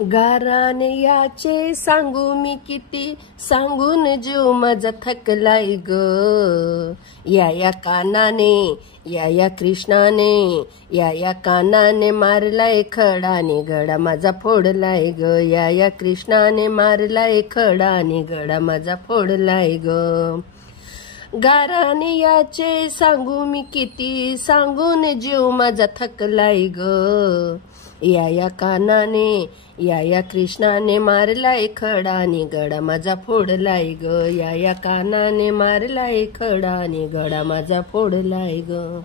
गाराने याचे सांगू मी किती, सांगून जीव माझा थकलाय ग. या कानाने, या कृष्णाने, या कानाने मारलाय खडाने गडा माझा फोडलाय ग. या कृष्णाने मारलाय खडाने गडा माझा फोडलाय ग. गाराने याचे सांगू मी किती, सांगून जीव माझा थकलाय ग. या कानाने, या कृष्णाने मारलाय खडाने गडा माझा फोडलाय ग. या कानाने मारलाय खडाने गडा माझा फोडलाय ग.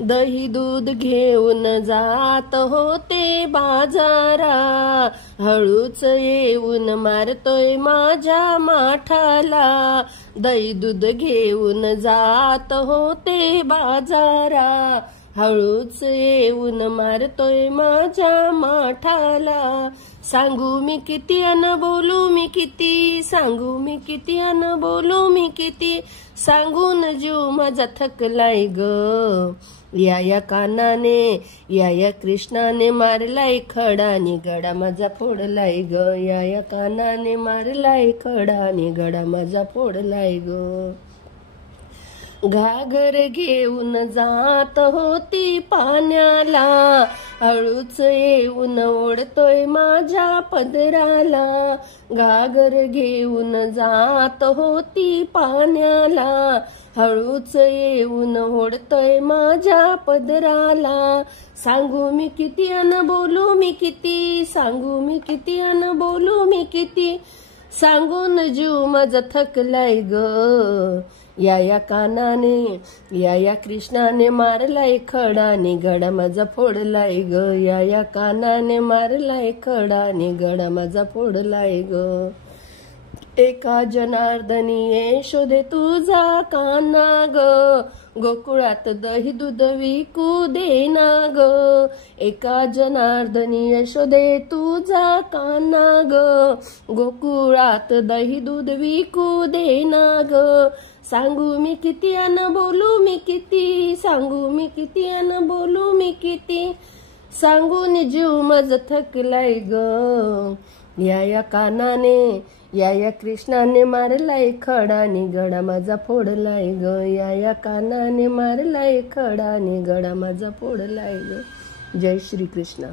दही दूध घेऊन जात होते बाजारा, हळूच येऊन मारतोय माझ्या माठाला. दही दूध घेऊन जात होते बाजारा, हळूच येऊन मारतोय माझ्या माठाला. सांगू मी किती अन बोलू मी किती, सांगू मी किती अन बोलू मी किती, सांगून जीव माझा थकलाय ग. या कानाने, या कृष्णाने मारलाय खडाने गडा माझा फोडलाय ग. या कानाने मारलाय खडाने गडा माझा फोडलाय ग. घागर घेऊन जात होती पाण्याला, हळूच येऊन ओढतोय माझ्या पदराला. घागर घेऊन जात होती पाण्याला, हळूच येऊन ओढतोय माझ्या पदराला. सांगू मी किती अन बोलू मी किती, सांगू मी किती अन बोलू मी किती, सांगून जीव माझा थकलाय ग. या कानाने, या कृष्णाने मारलाय खडाने गडा माझा फोडलाय ग. या कानाने मारलाय खडाने गडा माझा फोडलाय ग. एका जनार्दनी यशोदे तुझा काना ग, गोकुळात दही दूध विकू देना ग. एका जनार्दनी यशोदे तुझा काना ग, गोकुळात दही दूध विकू देना ग. सांगू मी किती अन बोलू मी किती, सांगू मी किती अन बोलू मी किती, सांगून जीव माझा थकलाय ग. या कानाने, या कृष्णाने मारलाय खडाने गडा माझा फोडलाय ग. या कानाने मारलाय खडाने गडा माझा फोडलाय ग. जय श्री कृष्ण.